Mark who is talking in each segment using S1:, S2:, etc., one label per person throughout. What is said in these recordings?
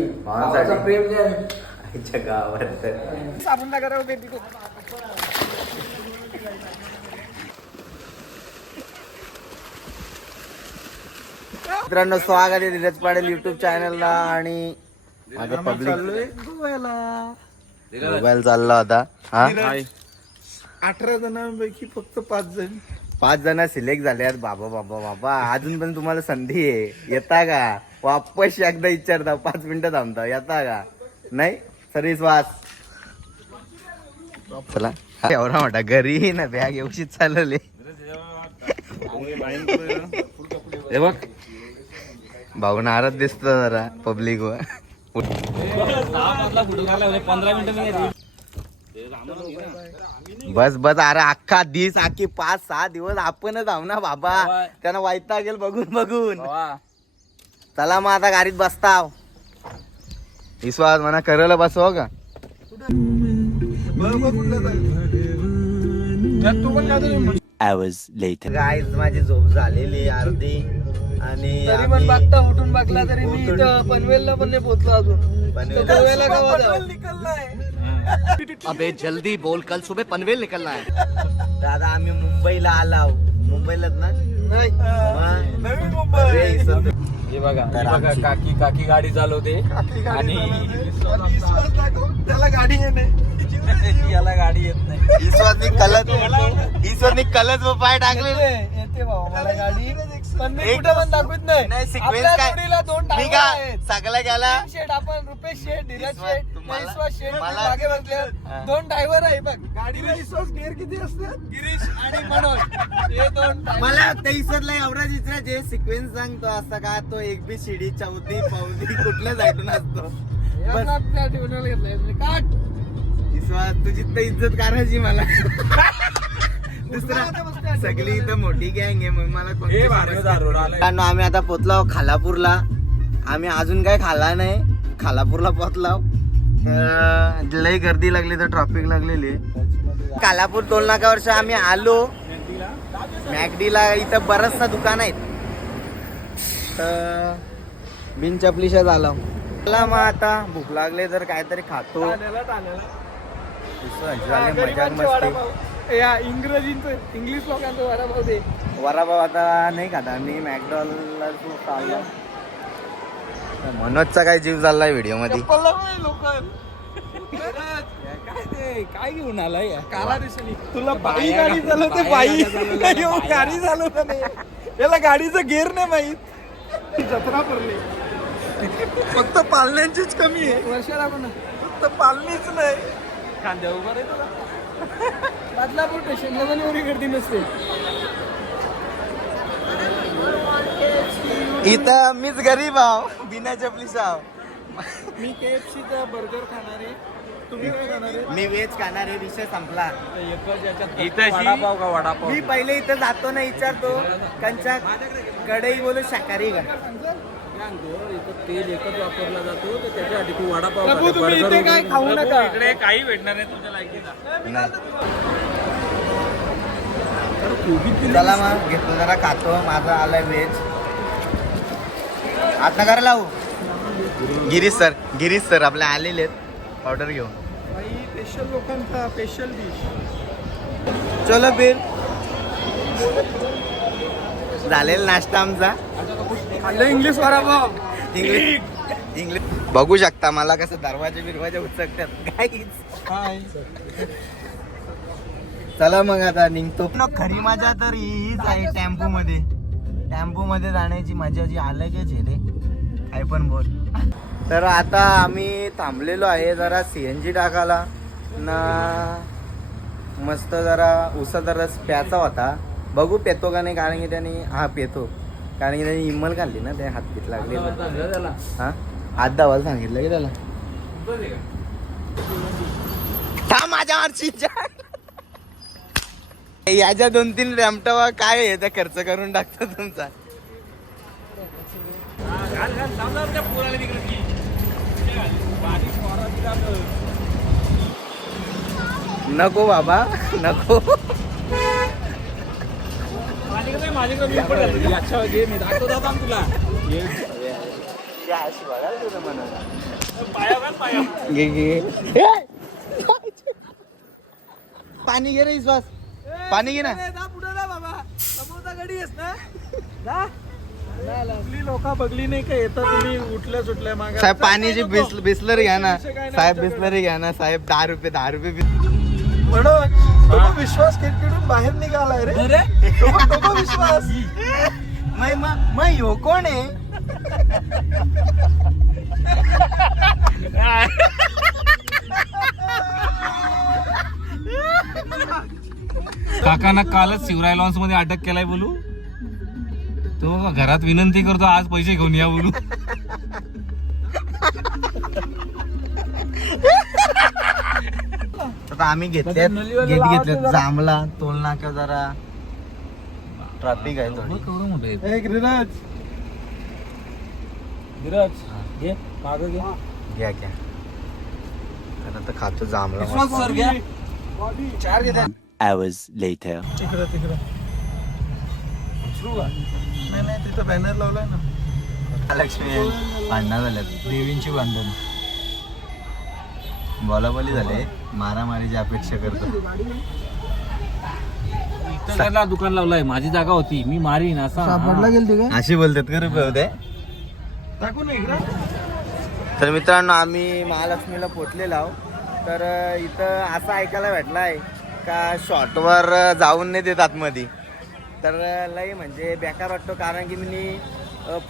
S1: भावासाठी
S2: प्रेम
S1: आईच्या गावात.
S2: साबण
S1: मित्रांनो स्वागत आहे धीरज पाडेल युट्यूब चॅनलला आणि माझं पब्लिक मोबाईल चालला होता. हा?
S2: अठरा जणांपैकी फक्त पाच जण.
S1: पाच जण सिलेक्ट झाले आहेत. बाबा बाबा बाबा. अजून पण तुम्हाला संधी आहे. येता का? वापस एकदा विचारता पाच मिनिटं थांबता. येता का? नाही? सर्विस चला. एवढा मोठा घरी ना बॅग एवढीच चालवले. हे बघ. भाऊ नाराज दिसतो जरा पब्लिक वर. बस बस अरे अख्खा दिस अख्खी पाच सहा दिवस आपणच आहो ना बाबा. त्यांना वाईटा गेल बघून. बघून चला मग आता गाडीत बसताव. विश्वास म्हणा करल बसव का? गाईज माझी झोप झालेली अर्धी. आणि
S2: तरी पण
S1: आम्ही-
S2: बघता उठून बघला तरी मी इथं पनवेलला पण नाही पोहोचलो अजून.
S1: पनवेल-
S2: तर गोव्याला गावात आहे.
S3: अबे जल्दी बोल कल सुबह पनवेल निकलना है।
S1: दादा आम्ही मुंबईला आलाव. मुंबईलाच ना?
S2: नाही.
S1: इथं-
S4: हे बघा हे बघा काकी काकी गाडी चालवते. आणि
S2: त्याला गाडी येणे
S4: याला गाडी येत नाही.
S1: ईश्वरनी कलच ईश्वरनी कलच व पाय टाकले.
S2: येते बाबा मला गाडी. पण मी
S1: एक-
S2: कुठं पण दाखवत नाही.
S1: नाही सिक्वेन्स
S2: आपल्या
S1: काय?
S2: जोडीला दोन
S1: मी का सगळं गेला.
S2: शेट आपण रुपेश शेट धीरज
S1: विश्वास,
S2: शेट
S1: तुम्हाला-
S2: विश्वास शेट
S1: मला-
S2: मागे बसले.
S1: हा.
S2: दोन ड्रायव्हर आहे बघ. गाडीला विश्वास गिअर किती असतात? गिरीश आणि मनोज. हे दोन driver.
S1: मला ईश्वरला एवढा विचार जे सिक्वेन्स सांगतो असं का तो एक बी शिडी चौथी पावती कुठल्या साईडून असतो? बस.
S2: आपलं त्या ठिकाणाला घेतलंय. म्हणजे काट.
S1: विश्वास तुझी तर इज्जत करायची मला. दुसरा सगळी इथं मोठी गँग आहे मग मला कोणती
S4: हे.
S1: मित्रांनो, आम्ही आता पोचलो खालापूरला. आम्ही अजून काय खाला नाही. खालापूरला पोचलो तर लई गर्दी लागली तर ट्रॉफिक लागलेली. कालापूर टोल नाक्यावरच्या आम्ही आलो. मॅगडीला इथं बरचसा दुकान आहेत. तर बिन चपलीशा झाला. चला मग आता. भूक लागले तर काहीतरी खातो. मजाक मस्ती.
S2: वडापाव या इंग्रजींचं इंग्लिश लोकांचं वडापाव दे.
S1: वरापाव आता नाही खाता मी मॅकडॉनला चाललो. मनोजचा काय जीव चाललाय
S2: व्हिडिओमध्ये. काय ते काय घेऊन आलाय? काला दिसली. तुला बाई गाडी चालवते बाई. ह्यो गाडी चालवत नाही याला गाडीचं गेअर नाही माहीत. जत्रा पडली. फक्त पालण्यांचीच कमी आहे. वर्षाला पण. फक्त पालणीच नाही.
S4: खांद्या उभा रे तुला.
S2: बदलापूर स्टेशनला पण एवढी गर्दी नसते.
S1: इथं मीच गरीब आहो बिना चपलीचा आहो
S2: मी के एफ सीचा बर्गर खाणार. आहे तुम्ही काय खाणार आहे?
S1: मी वेज खाणार आहे विषय संपला.
S4: एकच याच्यात वडापाव का वडापाव?
S1: मी पहिले इथं जातो ना विचारतो. कंचा कढई बोलू शाकाहारी का?
S4: इथं तेल एकच वापरला जातो तर त्याच्यासाठी तू वडापाव
S2: प्रभू,
S4: खा.
S2: तुम्ही इथे काय खाऊ नका.
S4: इकडे काही भेटणार नाही तुझ्या लायकीचा
S1: नाही चला मग घेतो जरा खातो. माझा आलाय वेज आता करा लावू. गिरीश सर गिरीश सर आपले आलेले आहेत. ऑर्डर घेऊन.
S2: स्पेशल लोकांचा स्पेशल डिश
S1: चलो फिर. झालेला नाश्ता आमचा.
S2: इंग्लिश
S1: इंग्लिश इंग्लिश बघू शकता मला कसं दरवाजे बिरवाजे उचकतात. काहीच. चला मग आता निघतो. खरी मजा तर हीच आहे टेम्पो मध्ये टेम्पो मध्ये जाण्याची मजा जी अलगच आहे रे. काय पण बोल. तर आता आम्ही थांबलेलो आहे जरा सीएनजी टाकायला. ना मस्त जरा उसाचा रस प्याचा होता. बघू पेतो का नाही कारण की त्याने हा पेतो. कारण की त्याने इम्मल खाल्ली ना ते हात पीत लागले.
S4: त्याला?
S1: हा? हात दावायला सांगितलं की त्याला? माझ्या याच्या दोन तीन रॅमटावा काय आहे? खर्च करून टाकतो तुमचा. नको बाबा नको.
S4: लक्षात मी तुला
S1: पाणी घे रे विश्वास पाणी घे ना.
S5: पुढे जा बाबा. समोरचा गडी आहेस ना? जा. आपली लोक बघली नाही का? येतं तुम्ही उठल्या सुटल्या माग.
S1: साहेब पाण्याची बिस बिस्लरी घ्या ना. साहेब बिस्लरी घ्या ना साहेब. दहा रुपये दहा रुपये
S5: म्हणून विश्वास खिडकीतून बाहेर निघालाय रे. विश्वास.
S1: मै हो कोण आहे?
S6: काकांना कालच शिवराय लॉन्समध्ये अटक केलाय बोलू? तो बघा घरात विनंती करतो आज पैसे घेऊन या बोलू.
S1: आता आम्ही घेतल्यात घेत घेतल्यात जांभला टोल नाका जरा. ट्रॅफिक आहे थोडी.
S6: केवढं मोठं आहे?
S5: एक धीरज. धीरज घे माग घे.
S1: घ्या घ्या. आता खातो जांभला
S6: विश्वास सर घ्या.
S5: चार घे
S7: hours later.
S5: तिकडं तिकडं. उचलू का नाही नाही तिथं बॅनर लावलाय ना.
S1: महालक्ष्मी भांडणं झाल्यात. देवींची भांडण बोलाबोली झाले. मारामारीची अपेक्षा करतो.
S6: इथं त्याला दुकान लावलंय. माझी जागा होती. मी मारीन असा.
S1: अशी बोलतात का रुपये होते
S5: टाकू ना इकडं.
S1: तर मित्रांनो आम्ही महालक्ष्मीला पोचलेलो आहो तर अ, इथं असं ऐकायला भेटलं आहे का शॉर्टवर जाऊन नाही देत आतमध्ये. तर लई म्हणजे बेकार वाटतो कारण की मी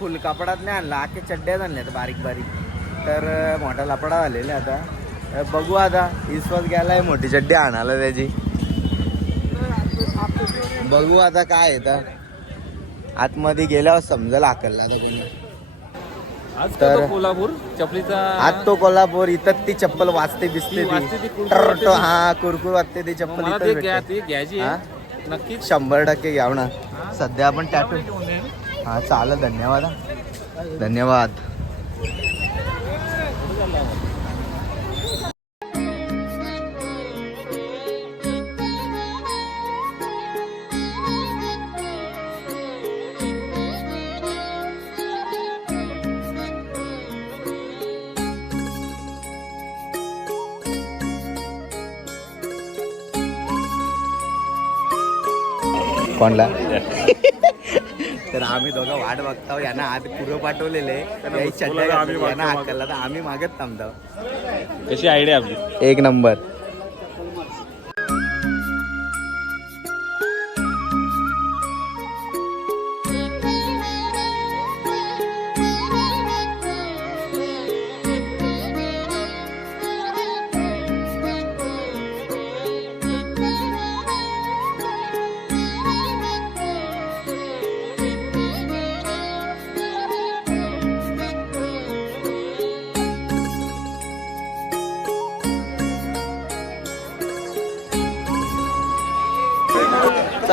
S1: फुल कपडात नाही आणला आखे चड्ड्यात आणल्यात बारीक बारीक. तर मोठा लपडा झालेला आहे आता. बघू आता विश्वास गेलाय मोठी चड्डी आणायला त्याची. बघू आता काय येतं आतमध्ये गेल्यावर समजा आकलला आता कोणी. तर-
S6: कोल्हापूर चपलीचा
S1: आज तो कोल्हापूर इथं ती चप्पल वाजते दिसते
S6: ती
S1: ती
S6: वाजते ती कुरकुर
S1: टर्र
S6: वाटते
S1: टो-
S6: ती.
S1: हा कुरकुर वाटते ती चप्पल
S6: घ्यायची. नक्कीच
S1: शंभर टक्के घ्याव ना सध्या आपण टॅटू. हा चालेल धन्यवाद. धन्यवाद कोणला? तर आम्ही दोघं वाट बघताव यांना आत पुरं पाठवलेले. यांना तर आम्ही मागत थांबताव.
S6: कशी आयडिया आपली?
S1: एक नंबर.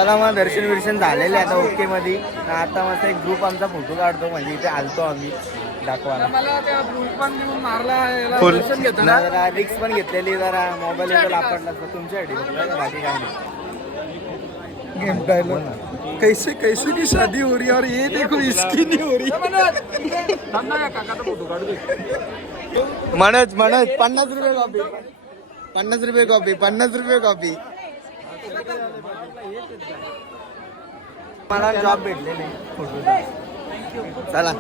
S1: चला मग दर्शन विर्शन झालेले आता ओके मध्ये आता मस्त एक ग्रुप आमचा फोटो काढतो म्हणजे इथे आलतो आम्ही. दाखवायला.
S5: मला त्या पण घेऊन मारला याला
S1: फुल
S5: दर्शन घेताना
S1: जरा रिक्स पण घेतलेली जरा. मोबाईल वगैरे असता तुमच्यासाठी. बाकी काय नाही.
S5: गेम डायलॉग कैसे कैसे की शादी हो रही है? और ये देखो इसकी नहीं हो रही.
S1: मनोज मनोज पन्नास रुपये कॉपी पन्नास रुपये कॉपी पन्नास रुपये कॉपी मला जॉब भेटलेले. चला.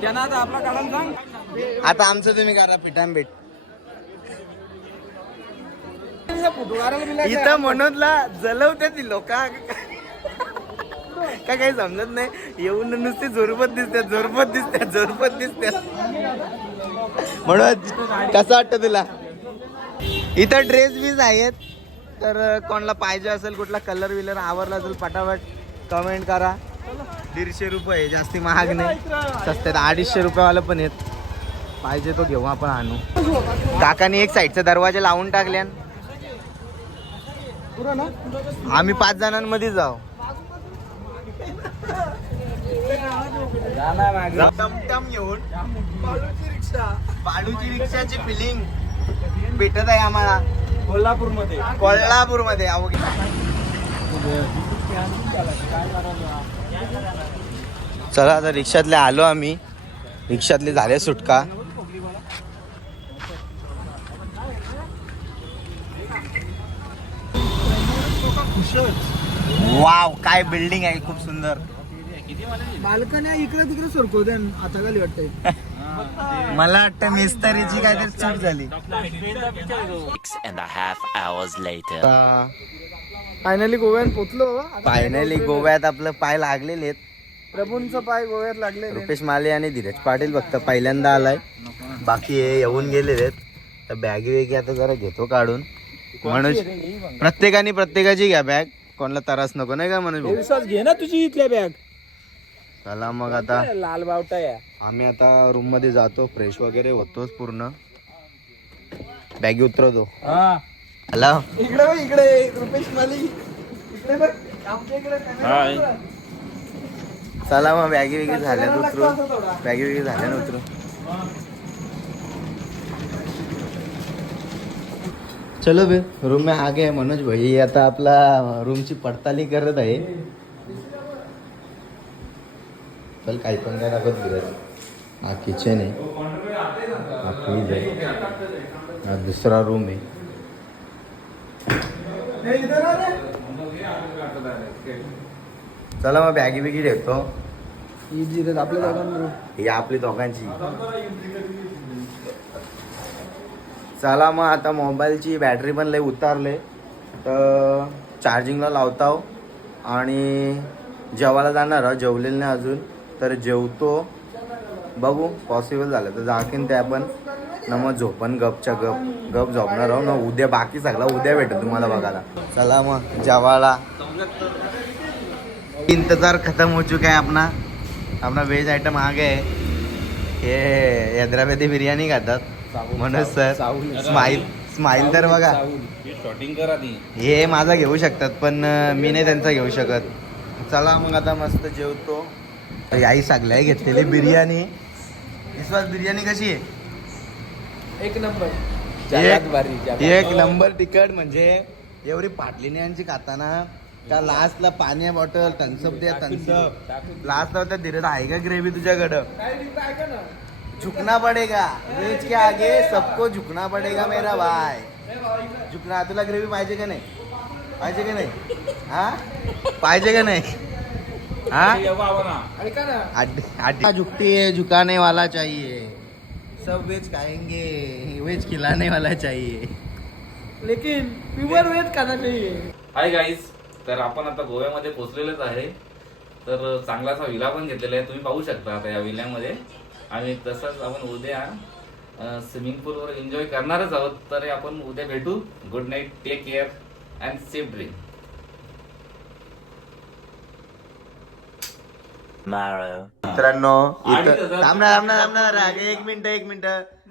S5: त्यांना आता आपला काढून सांग
S1: आता आमचं तुम्ही करा पिठान भेट इथं मनोजला जलवते ती लोक. का काही समजत नाही? येऊन नुसती जोरपत दिसतात झोरपत दिसतात झोरपत दिसते म्हणून कसं वाटतं तुला? इथं ड्रेस बीस आहेत. तर कोणाला पाहिजे असेल कुठला कलर विलर आवडला असेल पटापट कमेंट करा. दीडशे रुपये जास्ती महाग नाही. सस्त्यात अडीचशे रुपयेवाला पण आहेत. पाहिजे तो घेऊ आपण आणू. काकाने एक साईडचा दरवाजा लावून टाकल्यान. आम्ही पाच जणांमध्ये जाऊ. टमटम घेऊन.
S5: बाळूची रिक्षा.
S1: बाळूची रिक्षाची फिलिंग भेटत आहे आम्हाला. कोल्हापूरमध्ये कोल्हापूरमध्ये चला आता रिक्षातले आलो आम्ही. रिक्षातली झाले सुटका. वाव काय बिल्डिंग आहे खूप सुंदर.
S2: बाल्कन्या इकडे तिकडे सरकवते आता खाली वाटतंय?
S1: मला वाटतं मिस्तारीची काहीतरी चूक झाली.
S2: फायनली गोव्यात पोचलो
S1: फायनली गोव्यात आपलं पाय लागलेले आहेत.
S2: प्रभूंचा पाय गोव्यात लागले
S1: रुपेश माले आणि धीरज पाटील फक्त पहिल्यांदा आलाय. बाकी हे येऊन गेलेले आहेत. तर बॅगी वेगी आता जरा घेतो काढून. म्हणून प्रत्येकाने प्रत्येकाची घ्या बॅग कोणाला त्रास नको नाही का म्हणून
S2: घे ना तुझी इथल्या बॅग
S1: चला मग आता
S2: लाल बावटा या.
S1: आम्ही आता रूममध्ये जातो फ्रेश वगैरे होतोच पूर्ण. बॅगी उतरवतो. हॅलो
S2: इकडे बघ इकडे. रुपेश माली इकडे बघ. आमच्या इकडे camera
S1: चला मग बॅगी वेगी झाल्या उतरू. बॅगी वेगी झाल्या उतरू. चलो बे रूम में आ गए मनोज भाई. आता आपला रूमची पडताळणी करत आहे. चल काही पण काय दाखवत फिरत हा किचन आहे. हा फ्रीज आहे हा दुसरा रूम आहे.
S2: इधर आ रे.
S1: चला मग बॅगी बिगी ठेवतो.
S2: ही जिरत आपल्या जागांवर
S1: ही आपली दोघांची. चला मग आता मोबाईलची बॅटरी पण लय उतारले तर चार्जिंगला लावताव. आणि जेवायला जाणार जेवलेलं नाही अजून. तर जेवतो. बघू पॉसिबल झालं तर जाकीन ते आपण. न मग झोपन गपच्या गप. गप झोपणार आहो. ना उद्या बाकी सगळा उद्या भेटू तुम्हाला बघायला. चला मग जेवायला. इंतजार खत्म हो चुका है अपना अपना वेज आइटम आ गए हे हैदराबादी बिर्याणी खातात. मनोज सर स्माईल स्माईल तर बघा.
S4: शॉटिंग करा
S1: हे माझा घेऊ शकतात पण मी नाही त्यांचा घेऊ शकत. चला मग आता मस्त जेवतो. याही सगळ्या घेतलेली बिर्याणी. विश्वास बिर्याणी कशी आहे?
S2: एक नंबर.
S1: एक नंबर तिकट म्हणजे एवढी पाटलीने यांची खाताना त्या लास्टला पाणी बॉटल थन्सअप द्या थन्सअप लास्टला त्या धीरे आहे का ग्रेव्ही तुझ्याकडं. झुकना पडेगा. वेज के आगे सबको झुकना पडेगा मेरा भाई. झुकना तुला ग्रेव्ही पाहिजे का नाही? पाहिजे का नाही? हा? पाहिजे का नाही? हा? झुकती है झुकाने वाला चाहिए। सब वेज खाएंगे वेज खिलाने वाला चाहिए।
S2: लेकिन प्युअर वेज खाना चाहिए।
S4: हाय गाईज तर आपण आता गोव्यामध्ये पोहोचलेलोच आहे. तर चांगलासा विला पण घेतलेला आहे. तुम्ही पाहू शकता आता या विल्यामध्ये. आणि तसंच आपण उद्या स्विमिंग पूलवर एन्जॉय करणारच आहोत. तर आपण उद्या भेटू. Good night take care and safe dream
S1: मित्रांनो इथं थांब ना थांब ना थांब ना जरा. एक मिनिट एक मिनिट.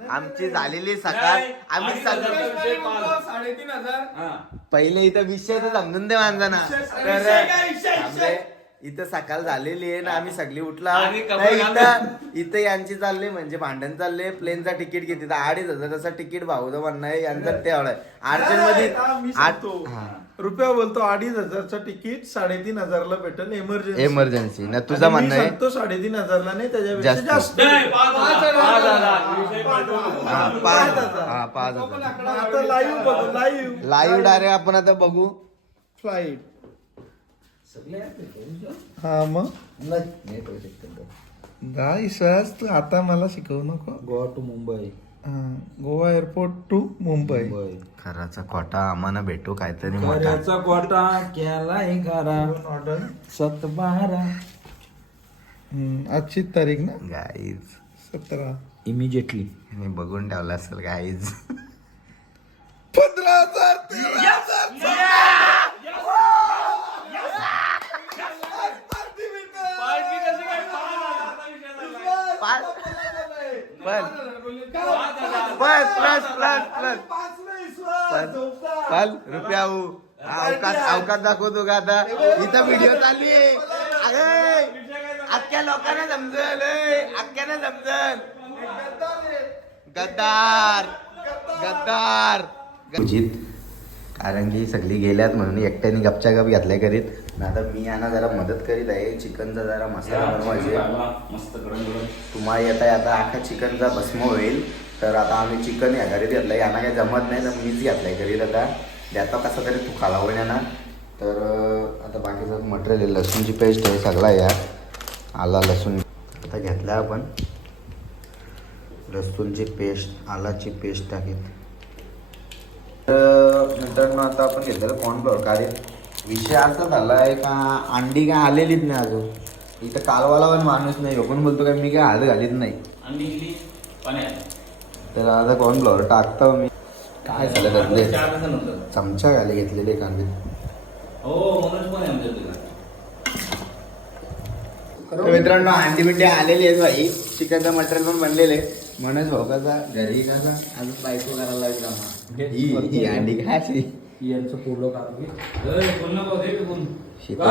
S1: आमची झालेली सकाळ आम्ही
S2: साडेतीन हजार.
S1: पहिले इथं विषय तर समजून दे माणसाना. तर. इथं सकाळ झालेली आहे ना आम्ही सगळी उठला. इथं इथं यांची चालले म्हणजे भांडण चालले. प्लेनचा तिकीट किती तर अडीच हजार तसं तिकीट भाऊ म्हणणं आहे. यांचं ते आवड
S2: अर्जंटमध्ये.
S1: हा.
S2: रुपया बोलतो अडीच हजारचं तिकीट साडेतीन हजारला भेटेल एमर्जन्सी
S1: एमर्जन्सी ना तुझं म्हणणं आहे
S2: सांगतो साडेतीन हजारला नाही त्याच्यापेक्षा
S1: जास्त.
S2: जास्त.
S1: हा, पाच हा पाच हजार.
S2: आता लाईव्ह बघू लाईव्ह
S1: लाईव्ह डायरेक्ट आपण आता बघू.
S2: फ्लाईट हा मग? जा विश्वास तू आता मला शिकवू नको.
S1: Goa to Mumbai.
S2: Goa airport to Mumbai.
S1: खराचा खोटा आम्हाला भेटू काहीतरी
S6: कराचा कोटा केलाय करा
S2: ऑर्डर
S6: सत बारा
S2: आजची तारीख ना?
S1: गाईज
S2: सतरा.
S6: इमिजिएटली
S1: मी बघून ठेवला असेल गाईज
S2: पंधरा हजार तेरा हजार.
S1: पण प्लस प्लस प्लस पण पण रुपया हो. अवकात अवकात दाखवतो का आता? इथं व्हिडिओ चालली. अरे अख्ख्या लोकांना समजल अख्ख्याना समजल. गद्दार. गद्दार. अजित कारण की सगळी गेल्यात म्हणून एकट्याने गपच्या गप घातल्या करीत आता मी यांना जरा मदत करीत आहे. चिकनचा जरा मसाला बनवायचे
S4: मस्त
S1: तुम्हाला येता आता अख्खा चिकनचा भस्म होईल. तर आता आम्ही चिकन या घरीत घेतलं यांना काही जमत नाही तर मीच घेतलंय घरीत आता. द्याता कसा तरी तू खालावं यांना. तर आता बाकीचं मटेरियल आहे. लसूणची पेस्ट आहे सगळा या आला लसूण. आता घेतला आपण. लसूणची पेस्ट आलाची पेस्ट टाकीत तर मित्रांनो आता आपण घेतलेलं कॉर्नफ्लॉवर कारण विषय असा झाला आहे का अंडी काय आलेलीच नाही अजून. इथं कालवाला पण माणूस नाही हो पण बोलतो काय मी काय हात घालीत नाही. तर आता कॉर्नफ्लॉवर टाकतो मी. काय झालं
S4: नव्हतं?
S1: चमचा घाले घेतलेले कांदे
S4: हो मनोज पण आहे आमच्या तुला
S1: तर मित्रांनो अंडी बिंडी आलेली आहेत भाई चिकनचं मटेरियल पण बनलेलं आहे. म्हणून भाऊ कसा घरी कसा? अजून बायको करायला लागला ही ही अंडी
S6: यांचं काढून
S1: शेता.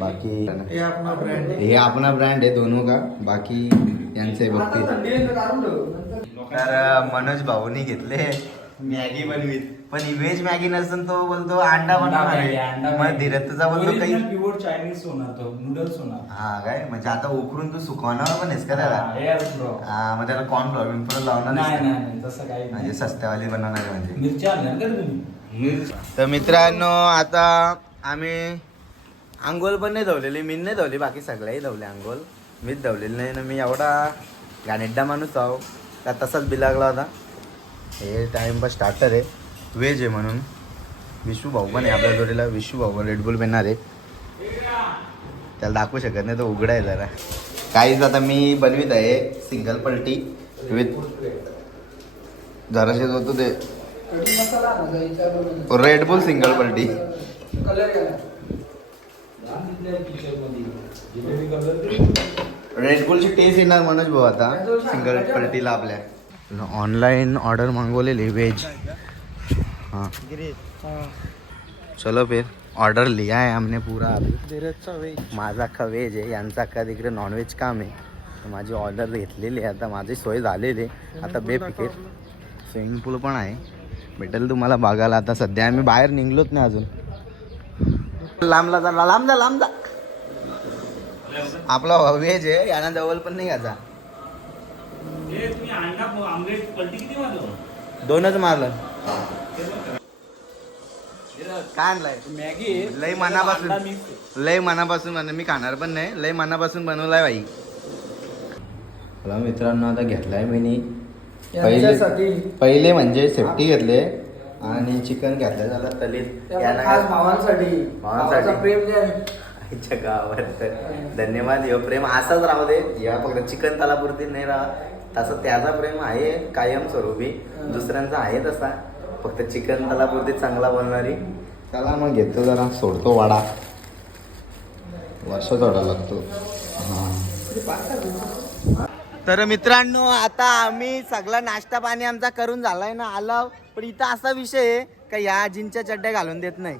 S1: बाकी
S6: हे आपला brand आहे.
S1: हे आपला ब्रँड आहे दोनों का? बाकी यांचे बघतील. तर अं, मनोज भाऊनी घेतले मॅगी बनवीत. पण ही व्हेज मॅगी नसून तो बोलतो अंडा बनवणार आहे. मग. धीरज तुझा बोलतो काही.
S6: pure Chinese होणार तो नूडल्स होणार
S1: हा काय? म्हणजे आता उकरून तू सुकवणार पण आहेस का त्याला?
S6: हा.
S1: हा मग त्याला कॉर्नफ्लॉवर बिनफ्लॉवर लावणार
S6: नाही तसं काही
S1: म्हणजे
S6: नाही
S1: सस्त्यावाली बनवणार आहे म्हणजे.
S6: मिरच्या आणल्या का रे तुम्ही
S1: तर मित्रांनो आता आम्ही आंघोळ पण नाही धवलेली मी नाही धवली बाकी सगळ्याही धवले आंघोळ. मीच धवलेली नाही ना मी एवढा गाणेड्डा माणूस आहो. का तसाच बिलागला होता. हे टाइम स्टार्टर आहे. व्हेज आहे म्हणून. विशू भाऊ पण आहे आपल्या जोडीला. विशू भाऊ रेडबुल मिळणार आहे. त्याला दाखवू शकत नाही तो उघडा आहे जरा. काहीच आता मी बनवित आहे सिंगल पलटी विथ जराशेच होतो ते रेडबुल सिंगल पलटी. रेडबुलची टेस्ट येणार मनोज भाऊ आता. सिंगल पलटीला आपल्या. ऑनलाईन ऑर्डर मागवलेली व्हेज हाँ। चलो फिर ऑर्डर लिया है हमने पूरा। अभी माझा अख्खा व्हेज आहे यांचा अख्खा तिकडे नॉनव्हेज काम आहे? तर माझी ऑर्डर घेतलेली आहे आता माझी सोय झालेली आहे. आता बेफिकीर. स्विमिंग पूल पण आहे. भेटेल तुम्हाला बघायला. आता सध्या आम्ही बाहेर निघलोच नाही अजून. लांबला जा लांब जा लांब जा. आपला व्हेज आहे यांना जवळ पण नाही घ्यायचा दोनच मारलं. काय आणलाय?
S6: मॅगी आहे.
S1: लय मनापासून. लय मनापासून म्हणजे मी खाणार पण नाही लय मनापासून बनवलाय बाई. मला मित्रांनो आता घेतलाय मी
S2: यांच्यासाठी
S1: पहिले म्हणजे सेफ्टी घेतले आणि चिकन घेतलं झालं तलीत.
S2: प्रेम
S1: गावात. धन्यवाद यो प्रेम असाच राहू दे. या फक्त चिकन तालापुरती नाही राहा तसं त्याचा प्रेम आहे कायमस्वरूपी दुसऱ्यांचा आहे तसा. फक्त चिकन तालापुरती चांगला बनणारी. त्याला मग घेतो जरा सोडतो वाडा. वर्ष थोडा लागतो. तर मित्रांनो आता आम्ही सगळा नाश्ता पाणी आमचा करून झालाय ना आला. पण इथं असा विषय आहे का या आजींच्या चड्ड्या घालून देत नाही.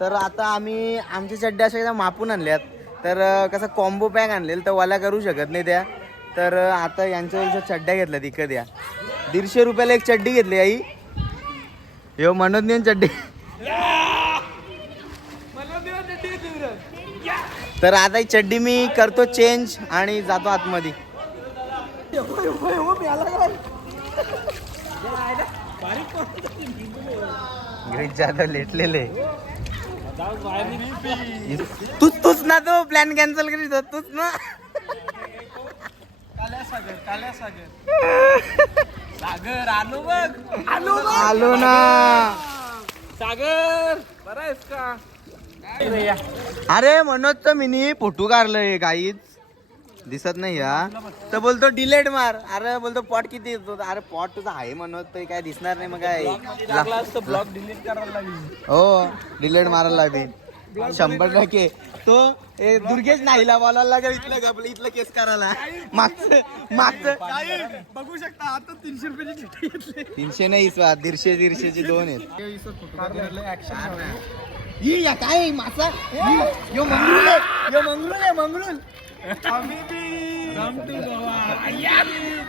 S1: तर आता आम्ही आमच्या चड्ड्या अशा मापून आणल्यात. तर कसं कॉम्बो पॅक आणलेलं तर वाला करू शकत नाही त्या. तर आता यांच्या चड्ड्या घेतल्या विकत या. दीडशे रुपयाला एक चड्डी घेतली आई. यो म्हणत नाही चड्डी. तर आता ही चड्डी मी करतो चेंज आणि जातो आतमध्ये. गिरीश जाधव लेटलेले. तूच तूच ना तो प्लॅन कॅन्सल करीत तूच ना.
S2: सागर आलो बघ. आलो
S1: आलो ना.
S2: सागर. बरा आहेस का
S1: अरे म्हणत तर मिनी फोटो काढलंय काहीच दिसत नाही हा. तर बोलतो डिलेट मार. अरे बोलतो पॉट किती येतो? अरे पॉट तुझा आहे म्हणत तर काय दिसणार नाही मग काय
S2: ब्लॉग डिलीट करायला लागली.
S1: हो डिलेट मारायला लागेल. शंभर टक्के. तो ए, दुर्गेश नाहीला बोलायला लागेल इथलं गपलं इथलं केस करायला. मागचं मागचं.
S2: बघू शकता आता तीनशे रुपयाची
S1: तीनशे नाही स्वा दीडशे दीडशेचे दोन आहेत. ही या काय मासा? यो मंगरूल यो मंगरूल आहे मंगरूल.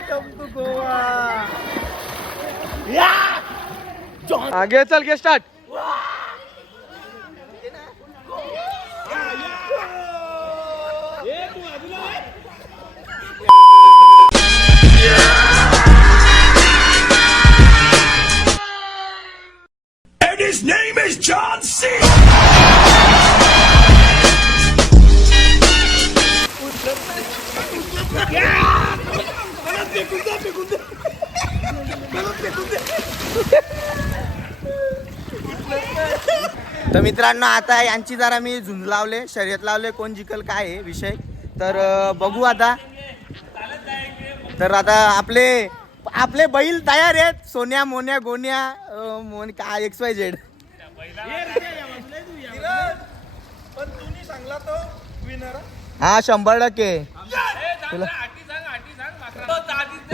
S2: to Goa. आगे चल के स्टार्ट
S1: तर मित्रांनो आता यांची जरा मी झुंज लावले शर्यत लावले कोण जिकल काय आहे विषय. तर बघू आता. तर आता आपले आपले बैल तयार आहेत. सोन्या मोन्या गोन्या मोन काय एक्स वाय झेड हा शंभर टक्के.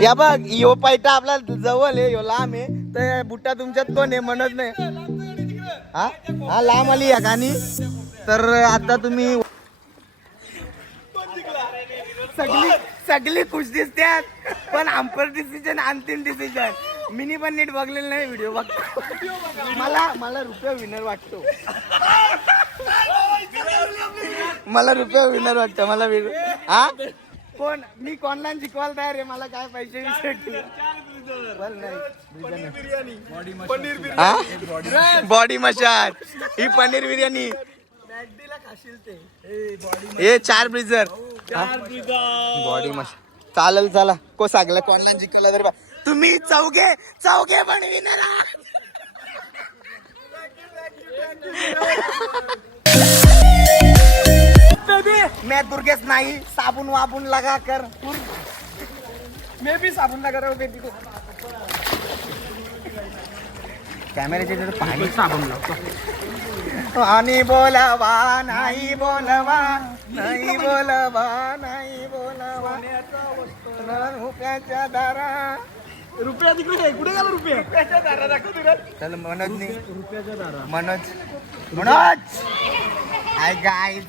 S1: या बघ यो पैटा आपला जवळ आहे यो लांब आहे. तर बुट्टा तुमच्यात कोण आहे म्हणत नाही. हा? हा लांब आली या गाणी. तर आता तुम्ही सगळी सगळी खुश दिसतात पण आमपर डिसिजन अंतिम डिसिजन मिनी पण नीट बघलेलं नाही व्हिडिओ बघतो मला मला रुपया विनर वाटतो. मला रुपया विनर वाटतं मला हा? कोण? मी कोणला जिंकवायला तयार आहे? मला काय पैसे विषय बॉडी मशाज ही? पनीर बिर्याणी. हे चार ब्रिजर बॉडी मश चालेल चला. को सांगलं कोणला जिंकवला तरी बा- तुम्ही चौघे चौघे पण विनर मैं दुर्गेश नाही साबुन वाबुन लगा कर.
S2: मैं भी साबुन लगा रहा हूँ बेटी को
S1: कॅमेऱ्याचे तिथे पाणी. साबण लावतो. आणि बोलवा नाही बोलवा नाही बोलवा नाही बोलवा. रुपयाच्या दारा
S2: रुपया तिकडे. कुठे गेला रुपया? रुपयाच्या दारा दाखव तुला.
S1: चल मनोज मनोज. मनोज! हाय गाईज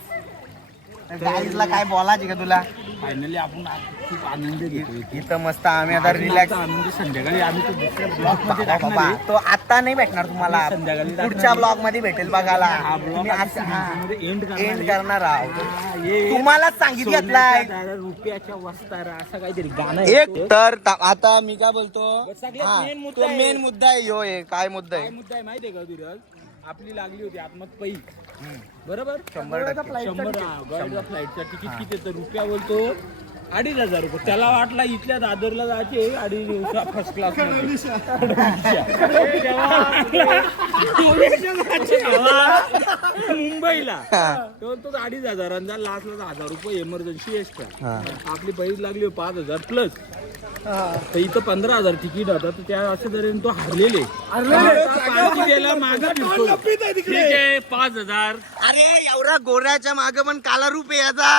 S1: गाईजला काय बोलायची का तुला?
S6: फायनली आपण खूप आनंद घेतो
S1: इथं मस्त आम्ही आता रिलॅक्स
S6: आनंद. संध्याकाळी आम्ही तो दुसऱ्या ब्लॉकमध्ये
S1: बाबा
S6: टाकणार आहे.
S1: तो आता नाही भेटणार तुम्हाला.
S6: संध्याकाळी टाकणार
S1: पुढच्या
S6: आहे.
S1: ब्लॉगमध्ये भेटेल बघायला.
S6: हा ब्लॉग
S1: हा.
S6: end करणार
S1: आहोत.
S6: हा, हे
S1: तुम्हालाच सांगित घेतलाय
S6: सोन्याच्या दारा, रुपयाच्या वस्तारा असं काहीतरी गाणं आहे
S1: एक. तर ता- आता मी काय बोलतो?
S6: बस सगळ्यात
S1: हा,
S6: main मुद्दा
S1: तो
S6: आहे.
S1: मेन मुद्दा आहे ह्यो आहे काय मुद्दा
S6: काय
S1: आहे
S6: मुद्दा आहे माहितीये का धीरज? आपली लागली होती आत्मत पै. बरोबर?
S1: शंभर टक्के.
S6: शंभर फ्लाईटचा तिकीट किती येतं रुपया बोलतो. अडीच हजार रुपये. त्याला वाटला इथल्या दादरला जायचे अडीच फर्स्ट क्लास मुंबईला. तेव्हा तो अडीच हजारांचा लास्टला हजार रुपये इमर्जन्सी एक्स्ट्रा आपली पैसे लागली पाच हजार प्लस तर इथं पंधरा हजार तिकीट होता. तर त्या अशा तऱ्हेने तो हरलेले. पालखी गेला मागे फिरतो. ठीक आहे पाच हजार.
S1: अरे एवढा गोऱ्याच्या माग पण काला रूप आहे याचा.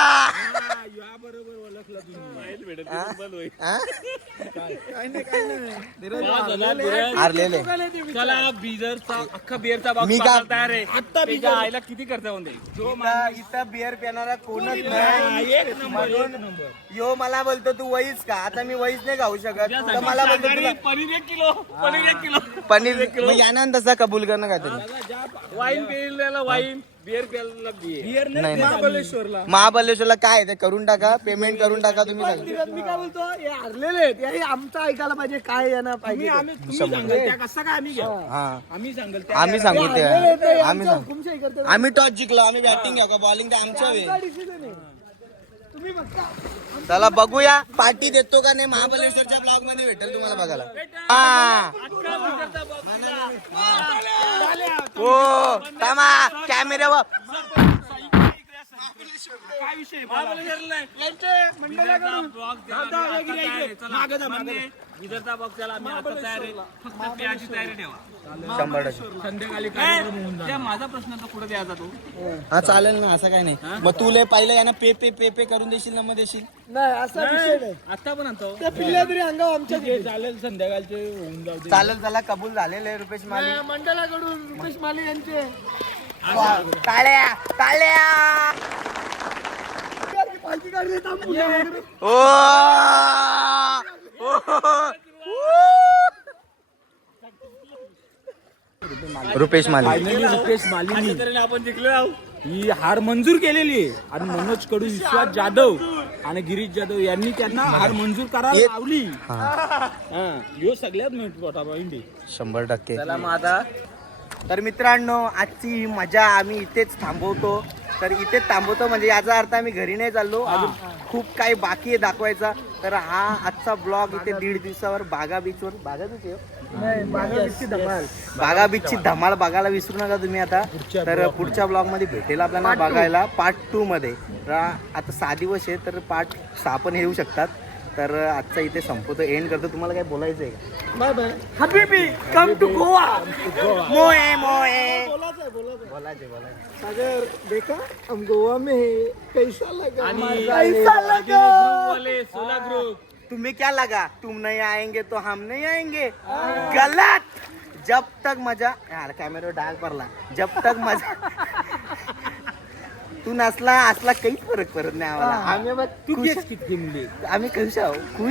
S6: या बरोबर.
S1: हा? हारलेले
S6: चला बिजरचा अख्खा बिअरचा
S1: मी का-
S6: तयार आहे. आता बिजर आयला किती खर्च होऊन जाईल? जो
S1: इथं- इथं बिअर पिणारा कोणच
S6: हा,
S1: नाही.
S6: एक नंबर एक नंबर.
S1: यो मला बोलतो तू वहीच का? आता मी वहीच नाही खाऊ शकत. तर मला बोलतो तुला
S6: पनीर एक किलो पनीर एक किलो.
S1: पनीर मग यानं तसा कबूल करणं का तरी
S6: वाईन प्यायला वाईन बिअर प्यायला बिअर
S1: नाही, नाही.
S6: महाबळेश्वरला.
S1: महाबलेश्वरला काय आहे ते? करून टाका पेमेंट करून टाका तुम्ही
S2: मी काय बोलतो हे हरलेले आहेत. आमचं ऐकायला पाहिजे काय यांना पाहिजे ते.
S6: आम्ही तुम्ही सांगाल त्या कसं काय आम्ही
S1: हा.
S6: आम्ही सांगाल त्या
S1: आम्ही सांगू
S2: हरलेले आहेत,
S1: ते
S2: हे
S1: आम्ही
S2: आमचं
S1: सांगू.
S2: हुकुमशाही करतो.
S1: आम्ही टॉस जिंकलो आम्ही बॅटिंग घ्या बॉलिंग तर आमच्या वे
S2: आमचा decision आहे.
S1: चला बघूया. पार्टी देतो का नाही? महाबलेश्वरच्या ब्लॉगमध्ये भेटेल तुम्हाला बघायला. हा. हो थांबा कॅमेऱ्यावर
S6: काय विषय महाबळेश्वरला मंडळाकडून मागे जा मागे विदर्भा बॉक्सला आम्ही आता तयार आहे फक्त प्याची तयारी ठेवा.
S1: शंभर टक्के.
S6: संध्याकाळी कार्यक्रम होऊन जाईल. त्या माझा प्रश्न तर कुठे द्यायचा तो.
S1: हा चालेल ना असं काय नाही. मग तुले पहिलं यांना पे पे पे पे करून देशील ना मग देशील?
S2: नाही असा विषय नाही.
S6: आता पण आता
S2: त्या पिल्ल्या तरी अंगावर आमच्या
S6: चालेल संध्याकाळचे होऊन जाऊ दे.
S1: चालेल चला कबूल झालेले रुपेश माली
S2: मंडळाकडून रुपेश माले यांचे.
S1: टाळ्या टाळ्या. ओ. रुपेश माली
S6: फायनली रुपेश मालिनी. आपण जिंकलो ही हार मंजूर केलेली आहे. आणि मनोज कडू विश्वास जाधव आणि गिरीश जाधव यांनी त्यांना हार मंजूर करायला लावली.
S1: हा.
S6: हा. ह्यो सगळ्यात मोठा पॉईंट आहे.
S1: शंभर टक्के.
S2: चला मग आता
S1: तर मित्रांनो आजची ही मजा आम्ही इथेच थांबवतो. तर इथेच थांबवतो म्हणजे याचा अर्थ आम्ही घरी नाही चाललो. अजून खूप काही बाकी आहे दाखवायचा. तर हा आजचा ब्लॉग इथे दीड दिवसावर बागा बीचवर बागा बीच? बागा बीचची धमाल. बघायला विसरू नका तुम्ही आता. तर पुढच्या ब्लॉगमध्ये भेटेल आपल्याला बघायला. पार्ट टू मध्ये. आता सहा दिवस आहे तर पार्ट सहा पण येऊ शकतात. तर आजचा इथे संपवतो. एंड करतो. तुम्हाला काय बोलायचं आहे का?
S6: Bye bye. हबीबी कम टू गोवा
S1: मोए मोए. बोलायचे बोलायचे
S2: सागर देखा हम गोवा में है. कैसा लगा
S6: आणि
S1: कैसा लगा?
S6: ग्रुप वाले. सोला ग्रुप
S1: तुम्हें क्या लगा? तुम नहीं आएंगे तो हम नहीं आएंगे। गलत। जब तक मजा यार कॅमेरा डाग पडला। जब तक मजा तू नसला असला काहीच फरक पडत नाही आम्हाला. आम्ही बघ
S6: तू किती
S1: आम्ही खुश आहो. खुश